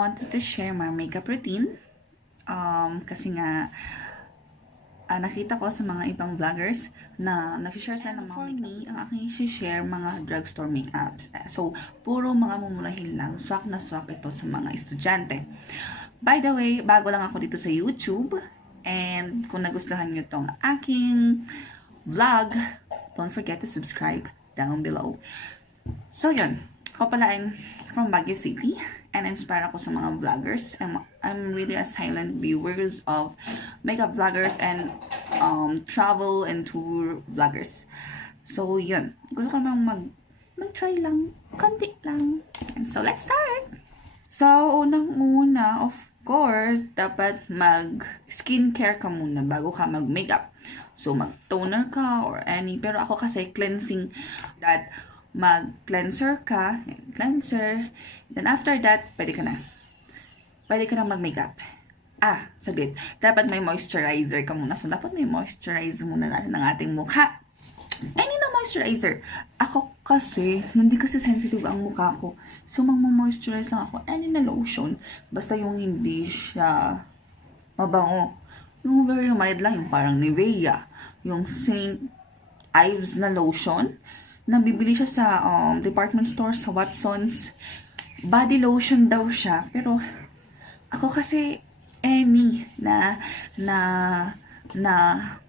wanted to share my makeup routine. Kasi nga, nakita ko sa mga ibang vloggers na nag-share sila ng mga for me, ang aking i-share mga drugstore makeups. So, puro mga mumurahin lang. Swak na swak ito sa mga estudyante. By the way, bago lang ako dito sa YouTube. And kung nagustuhan nyo tong aking vlog, don't forget to subscribe down below. So, yun. Ako pala ay from Baguio City and inspire ako sa mga vloggers. I'm really a silent viewers of makeup vloggers and travel and tour vloggers. So, yun. Gusto ko namang mag-try lang. Konti lang. And so, let's start! So, unang-una, of course, dapat mag-skincare ka muna bago ka mag-makeup. So, mag-toner ka or any. Pero ako kasi cleansing that mag-cleanser ka, cleanser, then after that, pwede ka na mag-makeup. Saglit, dapat may moisturizer ka muna. So, dapat may moisturizer muna natin ng ating mukha. Any na moisturizer. Ako kasi, hindi kasi sensitive ang mukha ko. So, mag-moisturize lang ako. Any na lotion. Basta yung hindi siya mabango. Yung very mild lang, yung parang Nivea. Yung St. Ives na lotion. Nabibili siya sa department store, sa Watsons. Body lotion daw siya. Pero, ako kasi, any na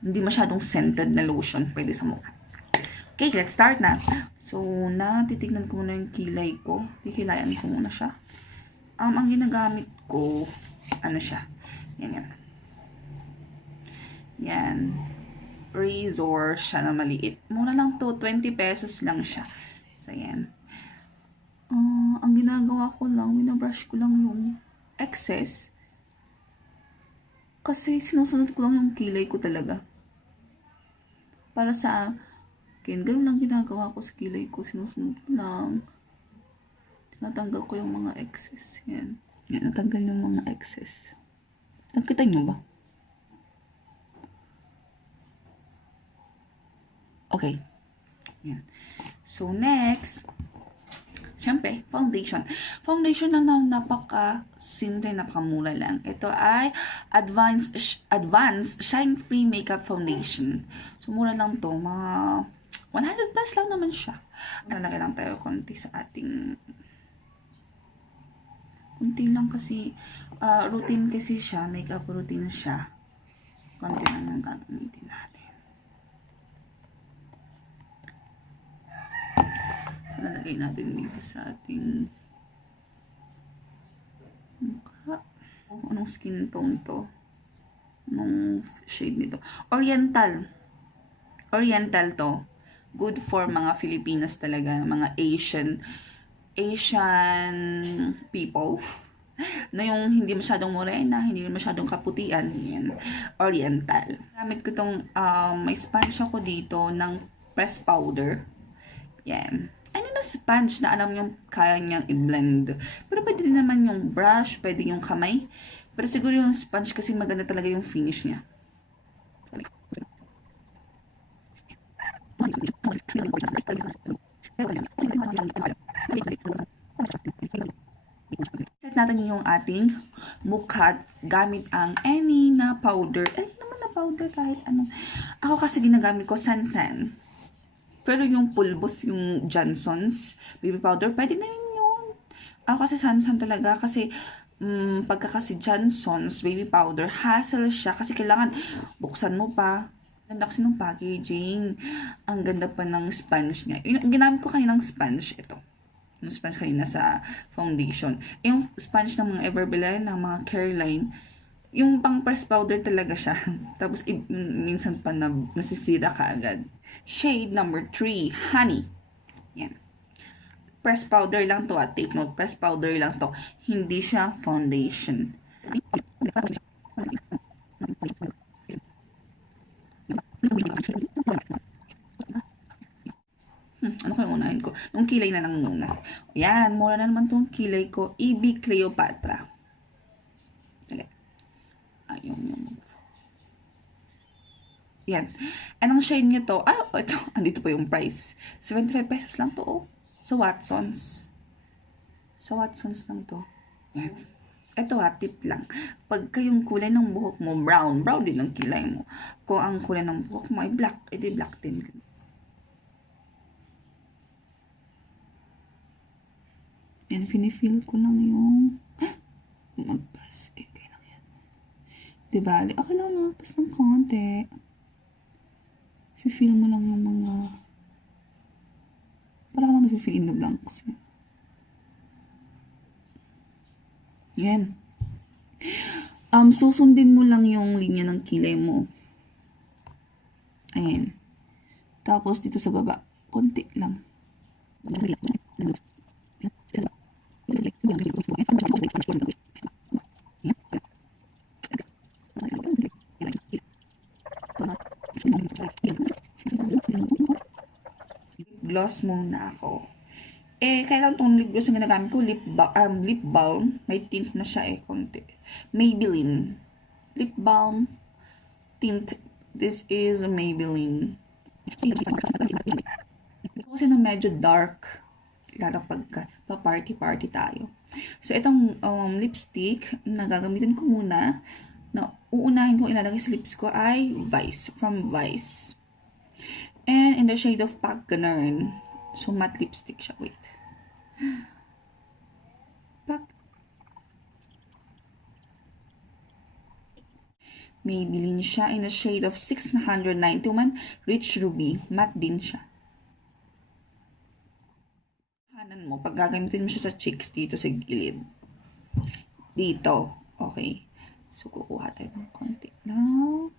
hindi masyadong scented na lotion pwede sa mukha. Okay, let's start na. So, titignan ko muna yung kilay ko. Kikilayan ko muna siya. Ang ginagamit ko, siya. Yan. Yan. Razor siya na maliit. Muna lang to, 20 pesos lang siya. So, yan. Ang ginagawa ko lang, binabrush ko lang yung excess. Kasi sinusunod ko lang yung kilay ko talaga. Para sa akin, ganun lang ginagawa ko sa kilay ko. Sinusunod ko lang. Tinatanggal ko yung mga excess. Yan. Yan, natanggal yung mga excess. Nakita nyo ba? Okay. Yan. So, next, syempre, foundation. Foundation na napaka-simple, napakamura lang. Ito ay Advanced Shine Free Makeup Foundation. So, mura lang to. Mga 100 plus lang naman siya. Nalagay lang tayo konti sa ating konti lang kasi routine kasi siya. Makeup routine siya. Konti lang yung gagamitin natin. Lalagay natin dito sa ating mukha. Anong skin tone to? Anong shade nito? Oriental to. Good for mga Filipinas talaga. Mga Asian people. Na yung hindi masyadong morena, hindi masyadong kaputian. Yan. Oriental. Gamit ko tong may sponge ako dito ng pressed powder. Yan. Na sponge na alam yung kaya niyang i-blend. Pero pwede din naman yung brush, pwede yung kamay. Pero siguro yung sponge kasi maganda talaga yung finish niya. Set natin yung ating mukha gamit ang any na powder. Any naman na powder kahit ano. Ako kasi ginagamit ko Sansan. Pero yung pulbos, yung Johnson's baby powder, pwede na rin yun. Ako kasi Sansan talaga kasi pagka kasi Johnson's baby powder, hassle siya kasi kailangan buksan mo pa. Ganda kasi ng packaging. Ang ganda pa ng sponge niya. Yung ginamit ko kaninang sponge, ito. Yung sponge kanina sa foundation. Yung sponge ng mga Everbelay, ng mga Careline, yung pang press powder talaga siya. Tapos, minsan pa nasisira ka agad. Shade number 3, Honey. Yan. Press powder lang to. Take note, press powder lang to. Hindi siya foundation. Ano kayo unahin ko? Yung kilay na lang muna. Yan, mura na naman tong kilay ko. EB Cleopatra. Ayun. Yan. Anong shade nyo to? Ito. Andito pa yung price. 75 pesos lang to, oh. Sa Watsons. Sa Watsons lang to. Yan. Ito tip lang. Pagka yung kulay ng buhok mo, brown, brown din ang kilay mo. Kung ang kulay ng buhok mo ay black, edi black din. Yan, finifeel ko lang yung magpas. Okay lang yan. Diba? Okay lang magpas ng konti. Feel mo lang yung mga para ka lang nafe-fill in the blanks. Yan. Susundin mo lang yung linya ng kilay mo. Ayan. Tapos dito sa baba, konti lang. Gloss muna ako. Kailan tong lip gloss yung ginagamit ko? Lip balm. May tint na siya konti. Maybelline. Lip balm. Tint. This is Maybelline. Kasi na medyo dark. Lalo pagka pa-party tayo. So, itong lipstick na gagamitin ko muna, na uunahin kong ilalagay sa lips ko ay Vice. From Vice. And in the shade of Pack Ganern. So, matte lipstick siya. Wait. Pack. Maybelline siya in the shade of 691 Rich Ruby. Matte din siya. Hanan mo, pag gagamitin mo siya sa cheeks dito sa gilid. Dito. Okay. So, kukuha tayo ng konti lang.